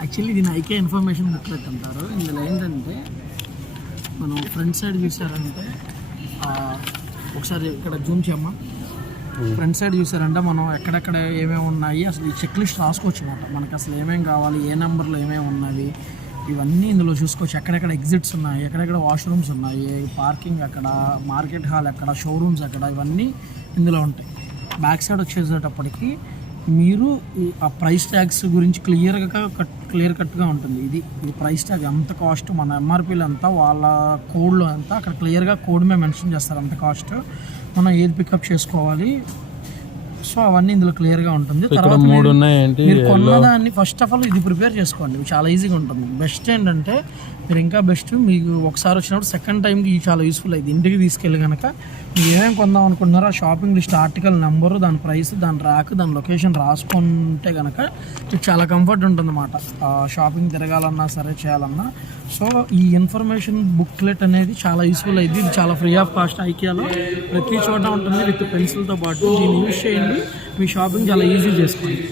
Actually దీని IK information booklet అంటారు. ఇందులో ఏంటంటే మనం ఫ్రంట్ సైడ్ చూసారంటే ఒకసారి ఇక్కడ జూమ్ చేయమ్మా. ఫ్రంట్ సైడ్ చూసారంటే మనం ఎక్కడెక్కడ ఏమేమి ఉన్నాయి అసలు ఈ చెక్ లిస్ట్ రాసుకోవచ్చు అనమాట. మనకి అసలు ఏమేమి కావాలి, ఏ నెంబర్లో ఏమేమి ఉన్నవి ఇవన్నీ ఇందులో చూసుకోవచ్చు. ఎక్కడెక్కడ ఎగ్జిట్స్ ఉన్నాయి, ఎక్కడెక్కడ వాష్రూమ్స్ ఉన్నాయి, పార్కింగ్ ఎక్కడ, మార్కెట్ హాల్ ఎక్కడ, షోరూమ్స్ ఎక్కడ, ఇవన్నీ ఇందులో ఉంటాయి. బ్యాక్ సైడ్ వచ్చేసేటప్పటికి మీరు ఆ ప్రైస్ ట్యాగ్స్ గురించి క్లియర్ కట్గా ఉంటుంది. ఇది ప్రైస్ ట్యాగ్ ఎంత కాస్ట్, మన ఎంఆర్పీలో ఎంత, వాళ్ళ కోడ్లో ఎంత, అక్కడ క్లియర్గా కోడ్ మీద మెన్షన్ చేస్తారు ఎంత కాస్ట్, మనం ఏది పికప్ చేసుకోవాలి. సో అవన్నీ ఇందులో క్లియర్గా ఉంటుంది. తర్వాత మీరు కొన్నదాన్ని ఫస్ట్ ఆఫ్ ఆల్ ఇది ప్రిపేర్ చేసుకోండి, చాలా ఈజీగా ఉంటుంది. బెస్ట్ ఏంటంటే మీరు ఇంకా బెస్ట్ మీకు ఒకసారి వచ్చినప్పుడు సెకండ్ టైంకి చాలా యూస్ఫుల్ అయింది. ఇంటికి తీసుకెళ్ళి కనుక మీరు ఏమేమి కొందాం అనుకుంటున్నారో ఆ షాపింగ్ లిస్ట్ ఆర్టికల్ నెంబరు, దాని ప్రైస్, దాని ర్యాక్, దాని లొకేషన్ రాసుకుంటే కనుక మీకు చాలా కంఫర్ట్ ఉంటుంది అన్నమాట. షాపింగ్ తిరగాలన్నా సరే చేయాలన్నా. సో ఈ ఇన్ఫర్మేషన్ బుక్లెట్ అనేది చాలా యూస్ఫుల్ అయింది. ఇది చాలా ఫ్రీ ఆఫ్ కాస్ట్ ఐకియాలో ప్రతి చోట ఉంటుంది విత్ పెన్సిల్తో పాటు. దీన్ని యూజ్ చేయండి, మీ షాపింగ్ చాలా ఈజీ చేసుకోండి.